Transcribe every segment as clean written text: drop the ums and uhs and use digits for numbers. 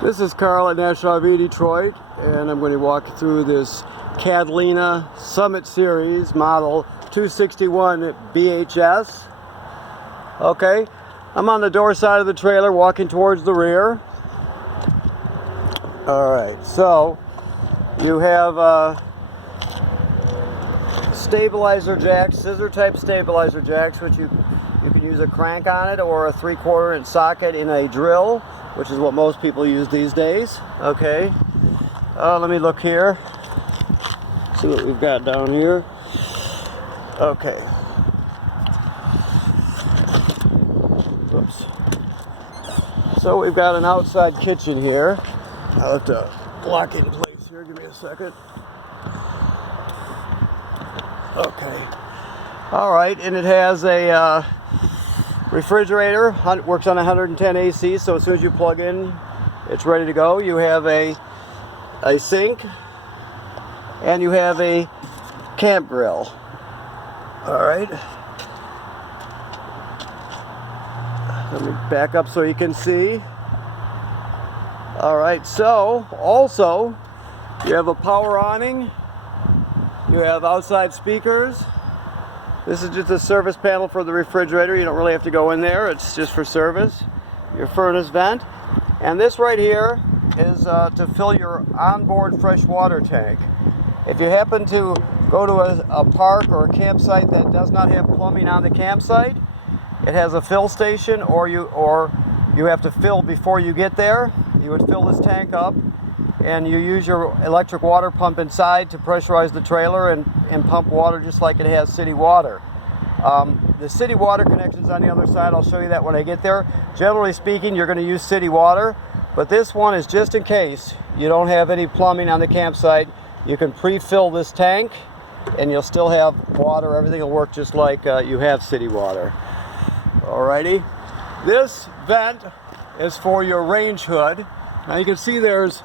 This is Carl at National RV Detroit, and I'm going to walk you through this Catalina Summit Series model 261 BHS. Okay, I'm on the door side of the trailer walking towards the rear. Alright, so you have stabilizer jacks, scissor type stabilizer jacks, which you can use a crank on it or a 3/4 inch socket in a drill, which is what most people use these days. Okay, let me look here, see what we've got down here. Okay, oops. So we've got an outside kitchen here. I'll have to lock it in place here, give me a second. Okay, alright, and it has a refrigerator, works on 110 AC, so as soon as you plug in, it's ready to go. You have a sink, and you have a camp grill. Alright, let me back up so you can see. Alright, so also you have a power awning, you have outside speakers. This is just a service panel for the refrigerator. You don't really have to go in there. It's just for service. Your furnace vent. And this right here is to fill your onboard fresh water tank. If you happen to go to a park or a campsite that does not have plumbing on the campsite, it has a fill station, or you have to fill before you get there. You would fill this tank up, and you use your electric water pump inside to pressurize the trailer and pump water just like it has city water. The city water connection's on the other side. I'll show you that when I get there. Generally speaking, you're going to use city water, but this one is just in case you don't have any plumbing on the campsite. You can pre-fill this tank and you'll still have water. Everything will work just like you have city water. Alrighty, this vent is for your range hood. Now you can see there's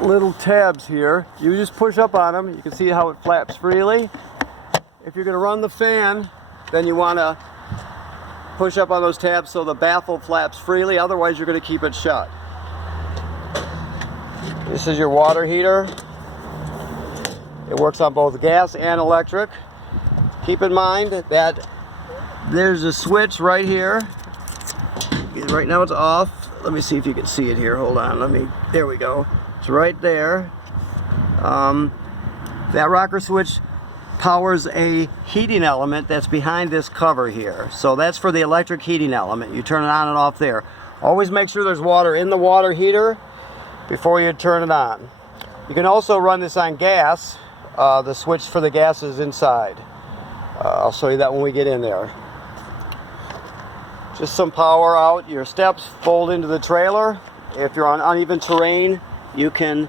little tabs here. You just push up on them. You can see how it flaps freely. If you're going to run the fan, then you want to push up on those tabs so the baffle flaps freely. Otherwise, you're going to keep it shut. This is your water heater. It works on both gas and electric. Keep in mind that there's a switch right here. Right now it's off. Let me see if you can see it here. Hold on. There we go. It's right there. That rocker switch powers a heating element that's behind this cover here. So that's for the electric heating element. You turn it on and off there. Always make sure there's water in the water heater before you turn it on. You can also run this on gas. The switch for the gas is inside. I'll show you that when we get in there. Just some power out. Your steps fold into the trailer. If you're on uneven terrain, you can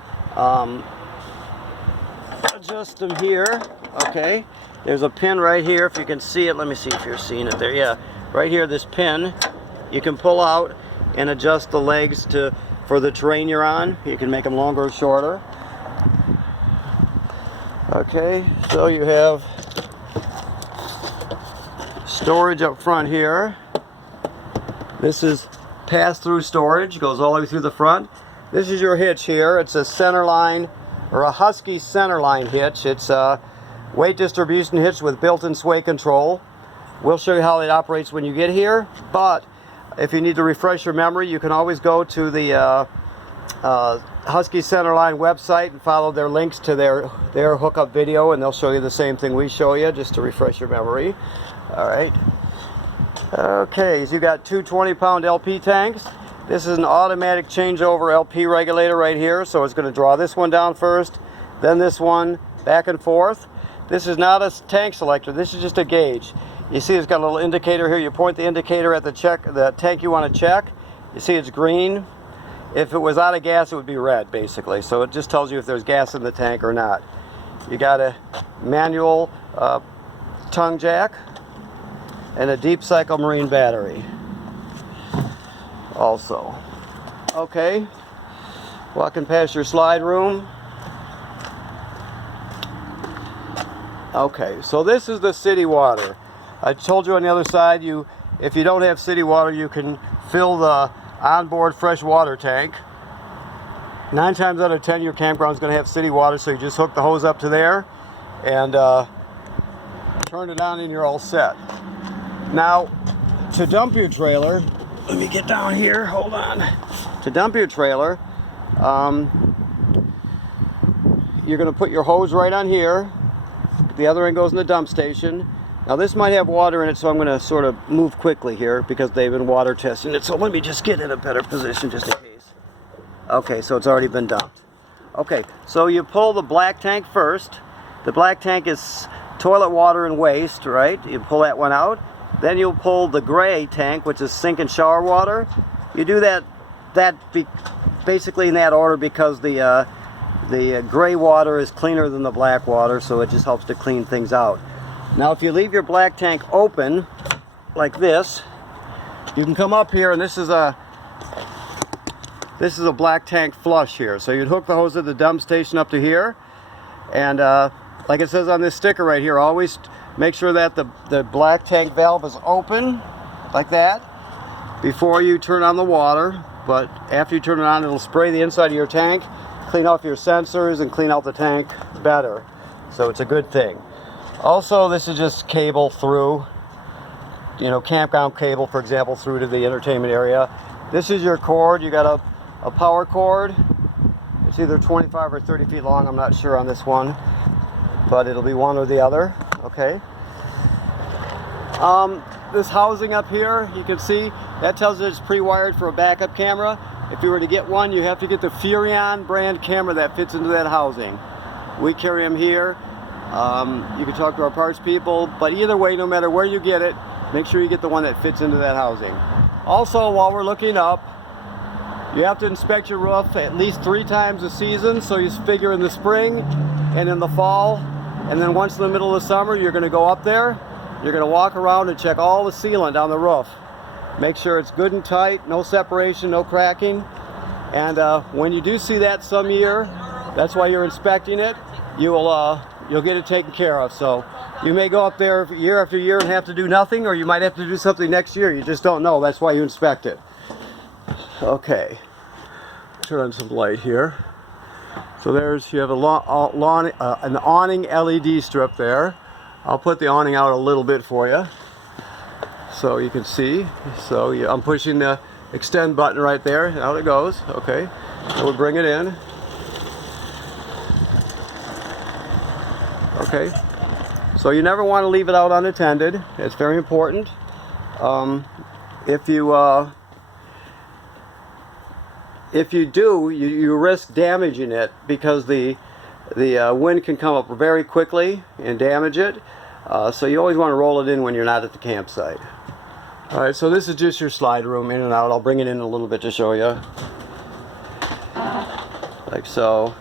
adjust them here. Okay, there's a pin right here. If you can see it, let me see if you're seeing it there. Yeah, right here, this pin you can pull out and adjust the legs for the terrain you're on. You can make them longer or shorter. Okay, so you have storage up front here. This is pass-through storage, goes all the way through the front. This is your hitch here. It's a centerline, or a Husky centerline hitch. It's a weight distribution hitch with built-in sway control. We'll show you how it operates when you get here, but if you need to refresh your memory, you can always go to the Husky centerline website and follow their links to their hookup video, and they'll show you the same thing we show you, just to refresh your memory. Alright. Okay, so you got two 20-pound LP tanks. This is an automatic changeover LP regulator right here, so it's going to draw this one down first, then this one, back and forth. This is not a tank selector, this is just a gauge. You see it's got a little indicator here. You point the indicator at the tank you want to check. You see it's green. If it was out of gas, it would be red, basically. So it just tells you if there's gas in the tank or not. You got a manual tongue jack and a deep cycle marine battery also. Okay, walking past your slide room. Okay, so this is the city water. I told you on the other side, if you don't have city water, you can fill the onboard fresh water tank. 9 times out of 10 your campground is going to have city water, so you just hook the hose up to there and turn it on and you're all set. Now, to dump your trailer, let me get down here, hold on. To dump your trailer, you're going to put your hose right on here. The other end goes in the dump station. Now this might have water in it, so I'm going to sort of move quickly here because they've been water testing it. So let me just get in a better position just in case. Okay, so it's already been dumped. Okay, so you pull the black tank first. The black tank is toilet water and waste, right? You pull that one out. Then you'll pull the gray tank, which is sink and shower water. You do that basically in that order because the gray water is cleaner than the black water, so it just helps to clean things out. Now if you leave your black tank open like this, you can come up here, and this is a black tank flush here. So you'd hook the hose at the dump station up to here, and like it says on this sticker right here, always make sure that the black tank valve is open like that before you turn on the water. But after you turn it on, it'll spray the inside of your tank, clean off your sensors, and clean out the tank better. So it's a good thing. Also, this is just cable through, you know, campground cable, for example, through to the entertainment area. This is your cord. You got a power cord. It's either 25 or 30 feet long. I'm not sure on this one, but it'll be one or the other. Okay. This housing up here, you can see, that tells you it's pre-wired for a backup camera. If you were to get one, you have to get the Furrion brand camera that fits into that housing. We carry them here. You can talk to our parts people, but either way, no matter where you get it, make sure you get the one that fits into that housing. Also, while we're looking up, you have to inspect your roof at least 3 times a season. So you figure in the spring and in the fall, and then once in the middle of the summer, you're going to go up there. You're going to walk around and check all the sealant on the roof. Make sure it's good and tight, no separation, no cracking. And when you do see that some year, that's why you're inspecting it, you'll get it taken care of. So you may go up there year after year and have to do nothing, or you might have to do something next year. You just don't know. That's why you inspect it. Okay, turn on some light here. So you have an awning LED strip there. I'll put the awning out a little bit for you so you can see. So I'm pushing the extend button right there, and out it goes. Okay, so we'll bring it in. Okay, so you never want to leave it out unattended. It's very important. If you do, you risk damaging it because the wind can come up very quickly and damage it. So you always want to roll it in when you're not at the campsite. Alright, so this is just your slide room, in and out. I'll bring it in a little bit to show you. Like so.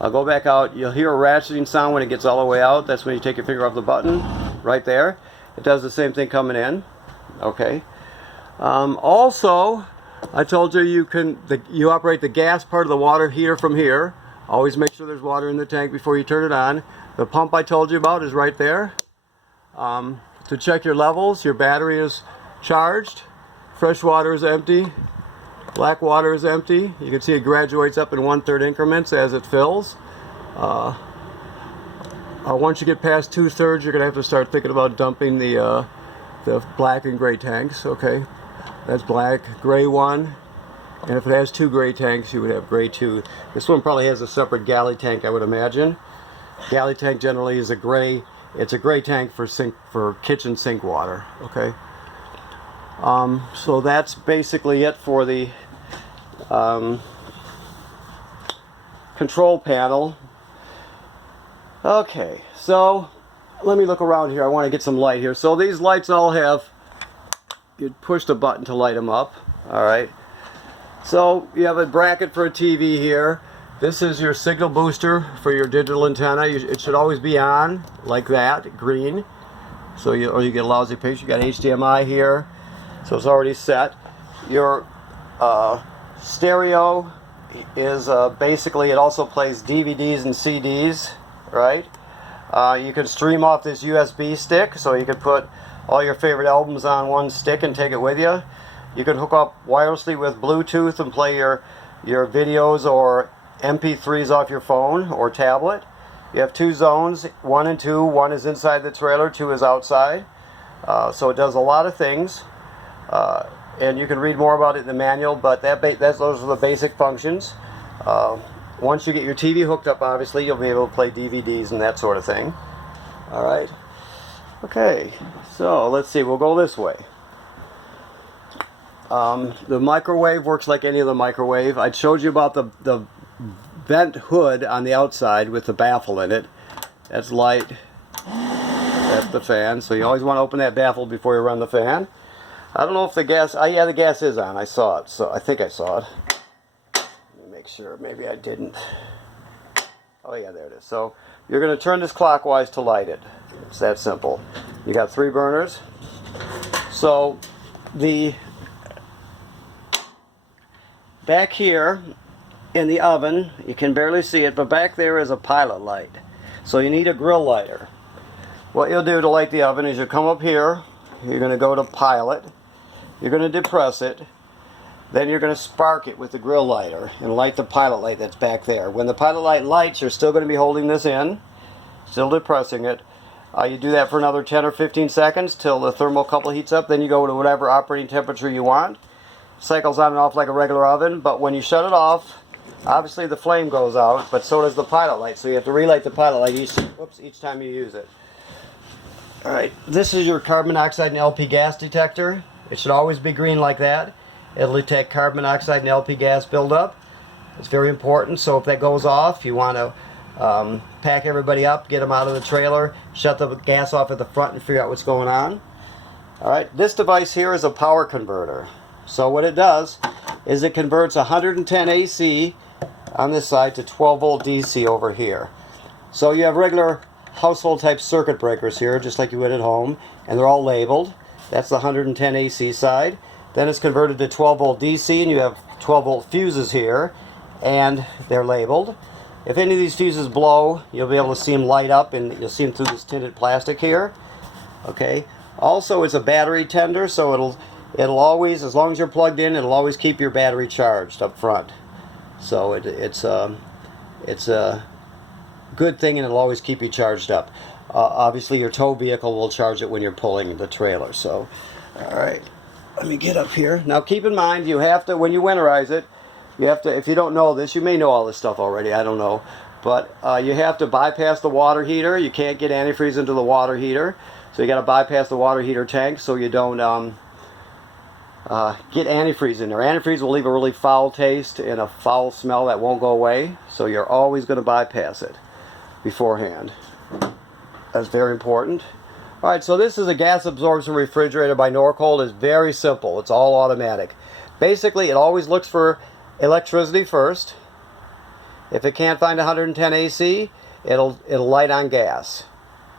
I'll go back out. You'll hear a ratcheting sound when it gets all the way out. That's when you take your finger off the button, right there. It does the same thing coming in. Okay. Also, I told you you operate the gas part of the water heater from here. Always make sure there's water in the tank before you turn it on. The pump I told you about is right there. To check your levels, your battery is charged. Fresh water is empty. Black water is empty. You can see it graduates up in 1/3 increments as it fills. Once you get past 2/3, you're going to have to start thinking about dumping the black and gray tanks. Okay, that's black, gray one, and if it has 2 gray tanks, you would have gray 2. This one probably has a separate galley tank, I would imagine. Galley tank generally is a gray. It's a gray tank for kitchen sink water. Okay. So that's basically it for the control panel. Okay, so let me look around here. I want to get some light here. So these lights all have, you push the button to light them up. Alright, so you have a bracket for a TV here. This is your signal booster for your digital antenna. It should always be on like that, green, so or you get a lousy picture. You got HDMI here, so it's already set. Your stereo is basically, it also plays DVDs and CDs, right? You can stream off this USB stick, so you can put all your favorite albums on one stick and take it with you. You can hook up wirelessly with Bluetooth and play your your videos or MP3s off your phone or tablet. You have 2 zones, 1 and 2. 1 is inside the trailer, 2 is outside. So it does a lot of things. And you can read more about it in the manual, but those are the basic functions. Once you get your TV hooked up, obviously, you'll be able to play DVDs and that sort of thing. All right. Okay, so let's see. We'll go this way. The microwave works like any other microwave. I showed you about the vent hood on the outside with the baffle in it. That's light. That's the fan. So you always want to open that baffle before you run the fan. I don't know if the gas... yeah, the gas is on. I saw it. So I think I saw it. Let me make sure. Maybe I didn't. Oh yeah, there it is. So you're going to turn this clockwise to light it. It's that simple. You got 3 burners. So the... back here in the oven, you can barely see it, but back there is a pilot light. So you need a grill lighter. What you'll do to light the oven is you'll come up here, you're going to go to pilot, you're going to depress it, then you're going to spark it with the grill lighter and light the pilot light that's back there. When the pilot light lights, you're still going to be holding this in, still depressing it. You do that for another 10 or 15 seconds till the thermocouple heats up, then you go to whatever operating temperature you want. Cycles on and off like a regular oven, but when you shut it off, obviously the flame goes out, but so does the pilot light, so you have to relight the pilot light each time you use it. Alright, this is your carbon monoxide and LP gas detector. It should always be green like that. It'll detect carbon monoxide and LP gas buildup. It's very important, so if that goes off, you want to pack everybody up, get them out of the trailer, shut the gas off at the front and figure out what's going on. Alright, this device here is a power converter. So what it does is it converts 110 AC on this side to 12 volt DC over here. So you have regular household type circuit breakers here, just like you would at home, and they're all labeled. That's the 110 AC side. Then it's converted to 12 volt DC, and you have 12 volt fuses here, and they're labeled. If any of these fuses blow, you'll be able to see them light up, and you'll see them through this tinted plastic here. Okay. Also, it's a battery tender, so it'll always, as long as you're plugged in, it'll always keep your battery charged up front. So it's a good thing, and it'll always keep you charged up. Obviously, your tow vehicle will charge it when you're pulling the trailer. So, all right, let me get up here. Now, keep in mind, you have to, when you winterize it, you have to, if you don't know this, you may know all this stuff already, I don't know, but you have to bypass the water heater. You can't get antifreeze into the water heater, so you got to bypass the water heater tank so you don't get antifreeze in there. Antifreeze will leave a really foul taste and a foul smell that won't go away, so you're always going to bypass it beforehand. That's very important. Alright, so this is a gas absorption refrigerator by Norcold. It's very simple. It's all automatic. Basically, it always looks for electricity first. If it can't find 110 AC, it'll light on gas,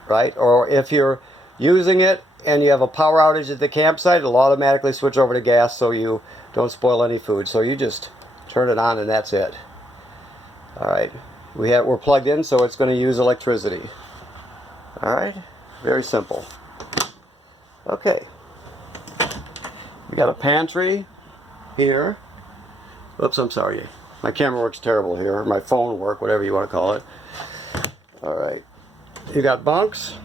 right? Or if you're using it and you have a power outage at the campsite, it'll automatically switch over to gas so you don't spoil any food. So you just turn it on and that's it. Alright, we're plugged in, so it's going to use electricity. Alright, very simple. Okay, we got a pantry here. Oops, I'm sorry. My camera works terrible here. My phone work, whatever you want to call it. Alright, you got bunks.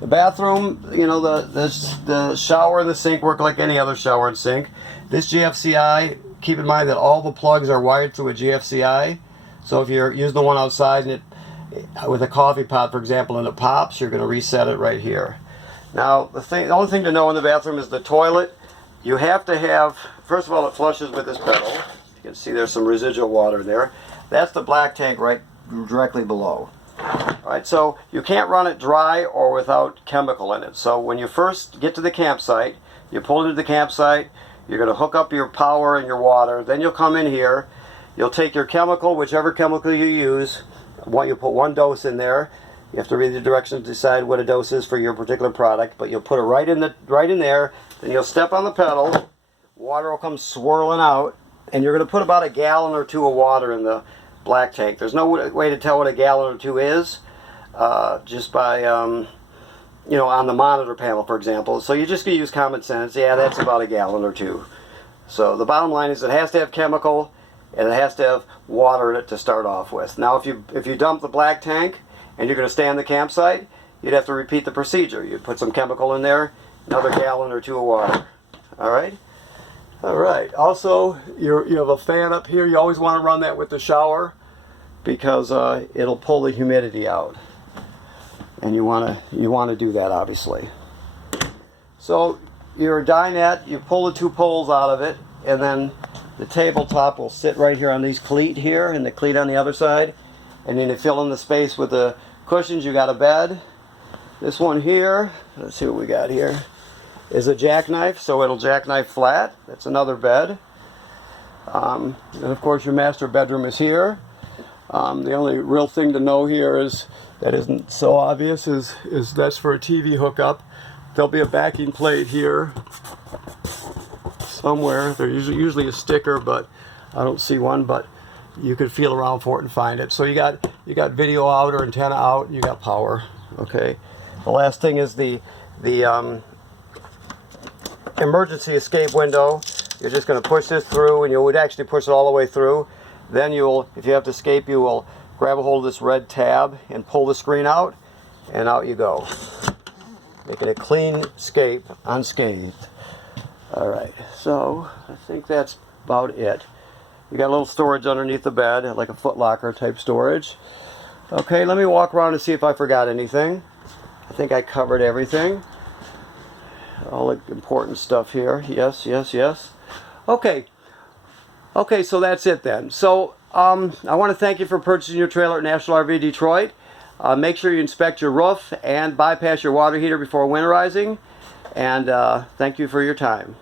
The bathroom, you know, the shower and the sink work like any other shower and sink. This GFCI, keep in mind that all the plugs are wired through a GFCI. So if you're using the one outside and with a coffee pot, for example, and it pops, you're going to reset it right here. Now, the only thing to know in the bathroom is the toilet. You have to have, first of all, it flushes with this pedal. You can see there's some residual water in there. That's the black tank right directly below. Alright, so you can't run it dry or without chemical in it. So when you first get to the campsite, you pull into the campsite, you're going to hook up your power and your water, then you'll come in here, you'll take your chemical, whichever chemical you use, you put one dose in there. You have to read the directions to decide what a dose is for your particular product, but you'll put it right in there, then you'll step on the pedal, water will come swirling out, and you're going to put about a gallon or two of water in the black tank. There's no way to tell what a gallon or two is, just by, you know, on the monitor panel, for example. So you just can use common sense. Yeah, that's about a gallon or two. So the bottom line is it has to have chemical and it has to have water in it to start off with. Now if you dump the black tank and you're going to stay on the campsite, you'd have to repeat the procedure. You'd put some chemical in there, another gallon or two of water. Alright? Alright. Also, you have a fan up here. You always want to run that with the shower because it'll pull the humidity out. And you want to do that, obviously. So your dinette, you pull the two poles out of it, and then the tabletop will sit right here on these cleat here, and the cleat on the other side. And then to fill in the space with the cushions, you got a bed. This one here, let's see what we got here, is a jackknife, so it'll jackknife flat. That's another bed. And of course your master bedroom is here. The only real thing to know here is that isn't so obvious is that's for a TV hookup. There'll be a backing plate here somewhere. There's usually a sticker, but I don't see one, but you could feel around for it and find it. So you got video out or antenna out, you got power. Okay. The last thing is the emergency escape window. You're just going to push this through, and you would actually push it all the way through. Then if you have to escape, you will grab a hold of this red tab and pull the screen out, and out you go. Making a clean escape unscathed. Alright, so I think that's about it. You got a little storage underneath the bed, like a Foot Locker type storage. Okay, let me walk around and see if I forgot anything. I think I covered everything. All the important stuff here. Yes, yes, yes. Okay. Okay, so that's it then. So I want to thank you for purchasing your trailer at National RV Detroit. Make sure you inspect your roof and bypass your water heater before winterizing. And thank you for your time.